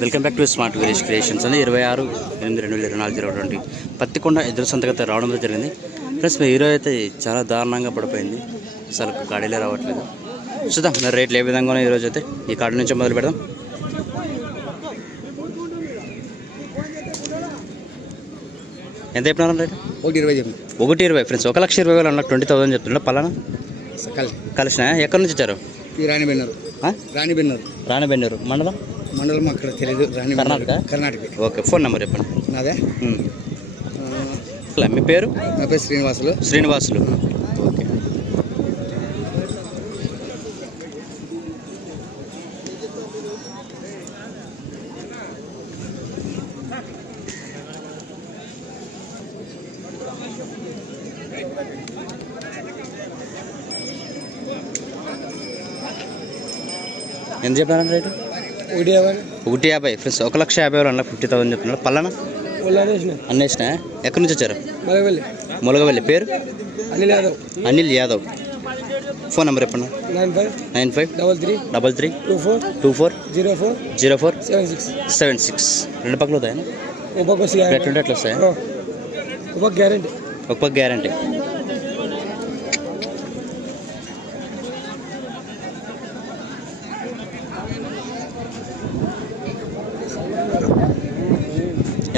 Welcome back to smart village creations అని 26/8/2024 పత్తికొండ ఎదురు సంతకత రావడం జరిగింది. ప్లస్ ఈరోజు అయితే చాలా దారుణంగా పడిపోయింది, అసలు గాడీలే రావట్లేదు. చూద్దాం మరి రేట్లు ఏ విధంగా ఉన్నాయి ఈరోజు అయితే. ఈ కాడ నుంచి మొదలు పెడదాం. ఎంత చెప్పినారు రేటు? 1,20,000 ఫ్రెండ్స్. 1,20,000 అన్న 20,000 చెప్తుండే. పలానా కలిసిన ఎక్కడి నుంచి వచ్చారు? రాణిబెన్నూరు మండలం అక్కడ తెలియదు. కర్ణాటక. ఓకే, ఫోన్ నెంబర్ చెప్పండి. నాదే. మీ పేరు? నా పేరు శ్రీనివాసులు. ఓకే. ఎంత చెప్పారండి రేటు? 1,50,000 ఫ్రెండ్స్. 1,50,000 అన్న 50,000 చెప్తున్నాడు. పల్లనా అన్నేసిన. ఎక్కడి నుంచి వచ్చారు? మొలగవల్లి. పేరు? అనిల్ యాదవ్. ఫోన్ నెంబర్ చెప్పండి. 953324240476. రెండు పక్కలు అవుతాయా? ఎట్లా వస్తాయా? ఒక గ్యారంటీ.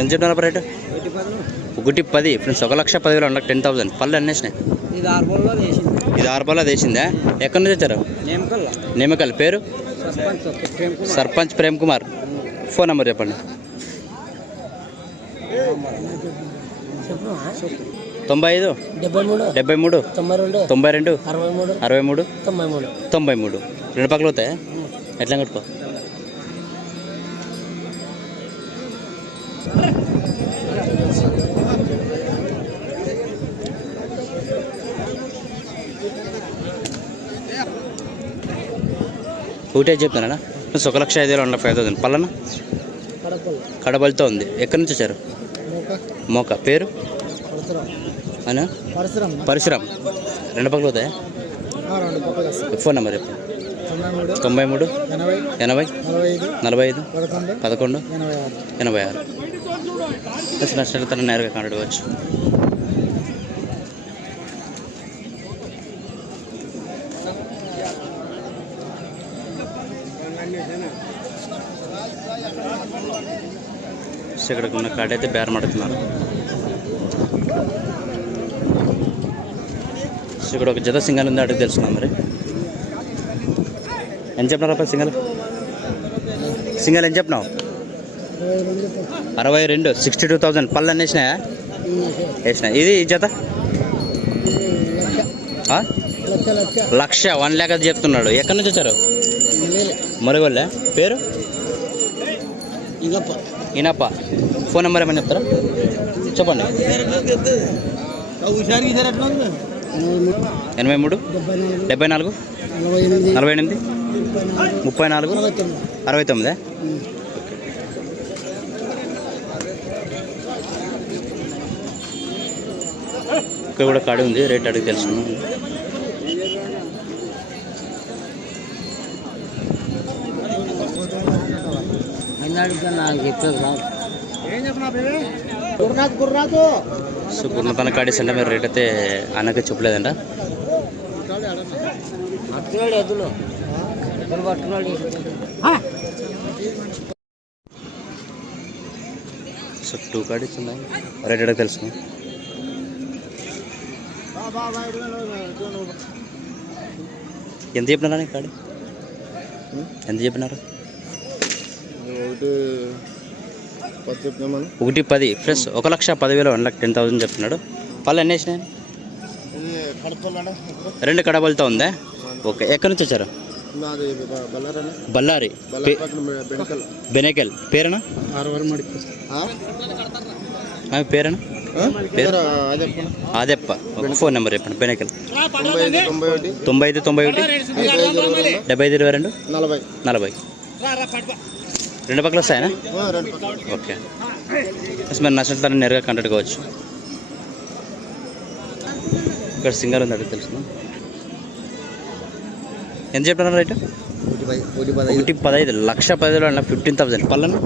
ఎంత చెప్తున్నారు రేటు? 1,10,000 ఫ్రెండ్స్. 1,10,000 అన్న 10,000. పళ్ళు అన్నేసినాయి. ఇది 6 బాల్ వేసిందా? ఎక్కడి నుంచి వచ్చారు? నేమకల్. పేరు? సర్పంచ్ ప్రేమ్ కుమార్. ఫోన్ నెంబర్ చెప్పండి. 95 73 92 63 93. రెండు పక్కలు అవుతాయా? ఎట్లా కట్టుకో. ఒకటే చెప్తానా? 1,05,000 అన్న 5,000. పల్లన కడబలితో ఉంది. ఎక్కడి నుంచి వచ్చారు? మోక. పేరు? అనా పరిశ్రమ. రెండు పక్కలు అవుతాయా? ఫోన్ నెంబర్ చెప్పండి. 93 80 45 11 86. నచ్చినట్టు తన నేరుగా కాంటాక్ట్ అవ్వచ్చు. ఇక్కడ ఉన్న కాడ అయితే బేరం ఆడుతున్నారు. ఇక్కడ ఒక జత సింగల్ ఉంది, అడుగు తెలుసుకున్నాం. మరి ఎంత చెప్పినారా సింగల్ ఎంత చెప్పినావు? 62. 62,000. పళ్ళు అన్నీ వేసినాయా? ఇది ఈ జత 1,00,000 1 lakh చెప్తున్నాడు. ఎక్కడి నుంచి వచ్చారు? మొలగొల్లే. పేరు? ఇనప్ప. ఫోన్ నెంబర్ ఏమని చెప్తారా? చెప్పండి. 83 74 48 34 69. ఇక్కడ కూడా కాడి ఉంది, రేట్ అడిగి తెలుసుకున్నాం. సో గుర్రతన కాడీస్ అంటే మీరు రేట్ అయితే అన్నకి చెప్పలేదంట. సో 2 కాడీస్ ఉన్నాయి, రేట్ అడిగి తెలుసుకున్నాం. ఎంత చెప్పినారా కాడి? ఎంత చెప్పినారు? 1,10,000 ఫ్రెష్. 1,10,000 1,10,000 చెప్తున్నాడు. పళ్ళు ఎన్ని వేసినాయి? 2 కడబలతో ఉందా? ఓకే. ఎక్కడి నుంచి వచ్చారు? బళ్ళారి. బెనకెల్. పేరేనా? పేరేనా? ఆదెప్ప. ఫోన్ నెంబర్ చెప్పండి. బెనకెల్. 95 91 75 22 40. రెండు పక్కలు వస్తాయనా? ఓకే. మరి నచ్చినట్టు తను నేరుగా కాంటాక్ట్ కావచ్చు. ఇక్కడ సింగల్ ఉంది, అడిగి తెలుసు. ఎంత చెప్తున్నారు రేటు? 1,15,00,000 1,15,000 అన్న 15,000 పళ్ళను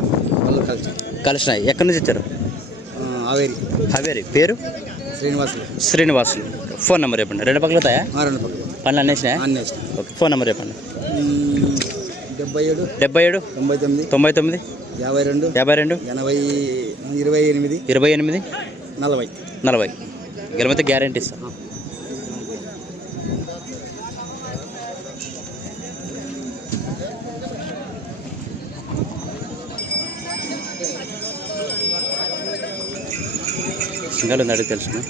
కలిసినాయి. ఎక్కడి నుంచి ఇచ్చారు? హవేరి. పేరు? శ్రీనివాసులు. ఫోన్ నెంబర్ చెప్పండి. రెండు పక్కలు అవుతాయా? పనులు అన్నేసినాయా? ఓకే. ఫోన్ నెంబర్ చెప్పండి. 77 99 52 28 40. గెలమైతే గ్యారెంటీ ఇస్తా. సింగల్ ఉంది అడిగి తెలుసుకున్నా.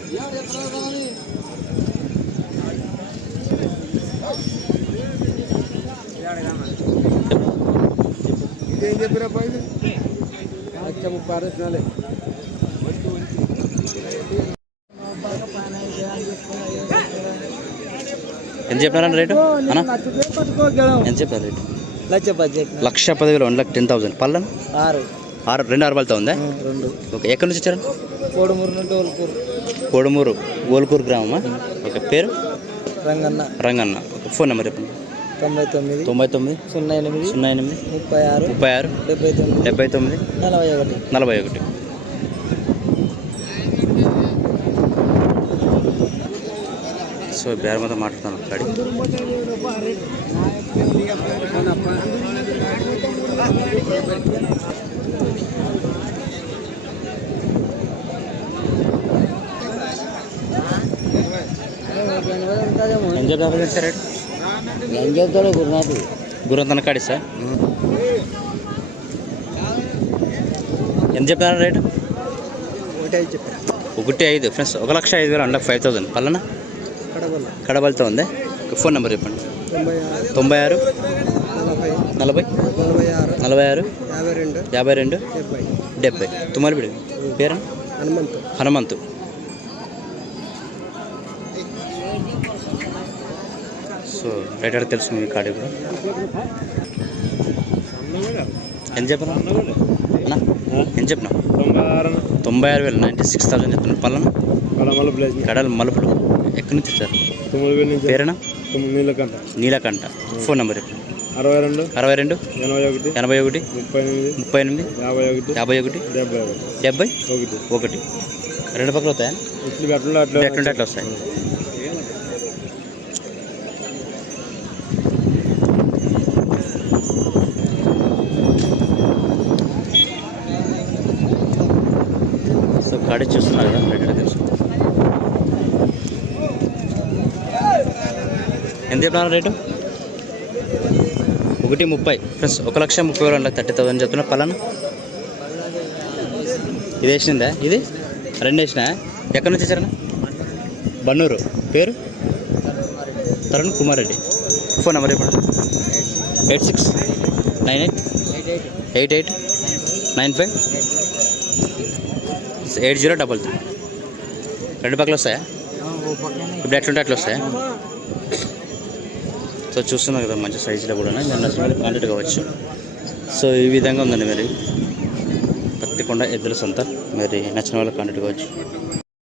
ఎంత చెప్పినారన్న రేటు అన్న? ఎంత చెప్పినారు రేటు? 1,10,000 1,10,000 పళ్ళను 6 2 6 ఉందా? ఓకే. ఎక్కడి నుంచి వచ్చారు? కోడుమూరు ఓల్కూరు గ్రామమా? ఓకే. పేరు? రంగన్న. ఓకే. ఫోన్ నెంబర్ చెప్పండి. 99 08 36 79 41. సో బేర మీద మాట్లాడుతాను గాడి. ఏం చెప్తాడు గురునాథ్ తన కాడి సార్. ఎంత చెప్పారు రేటు? 1,5,000 ఫ్రెండ్స్. 1,05,000 అండ్ 5,000 పల్లన కడబలతో ఉంది. ఫోన్ నెంబర్ చెప్పండి. 96 40 46 52 70. తుమ్మలపిడి. పేరు? హనుమంతు. సో రైట్ అడిగి తెలుసు మీ కాడి కూడా. ఎంత చెప్పినా అన్నా? ఎంత చెప్పినా? 96,000 96,000 చెప్తున్నాను. పల్లన కడల మలుపులు. ఎక్కడి నుంచి వచ్చారు? పేరేనా? నీలకంఠ. ఫోన్ నెంబర్ చెప్పండి. 62 81 38 51 71 రెండు పక్కలు అవుతాయా? అట్లా వస్తాయి. సో గాడి చూస్తున్నారు కదా, రైట్ తెలుసు. ఎంత చెప్పినారు రేటు? 1,30,000 ఫ్రెండ్స్. 1,30,000 30,000 చెప్తున్నా. పలానా ఇది వేసిందా? ఇది 2 వేసినా. ఎక్కడి నుంచి వచ్చారన్నా? బన్నూరు. పేరు? తరుణ్ కుమార్ రెడ్డి. ఫోన్ నెంబర్ చెప్పండి. 86 98 88 95 8033. రెండు పక్కలు వస్తాయా? ఇప్పుడు ఎట్లుంటే అట్లా వస్తాయా? సో చూస్తున్నారు కదా, మంచి సైజులో కూడా నచ్చిన కాంటాక్ట్ కావచ్చు. సో ఈ విధంగా ఉందండి మరి పత్తికొండ ఎద్దుల సంత. మరి నచ్చిన వాళ్ళకి కాంటాక్ట్ కావచ్చు.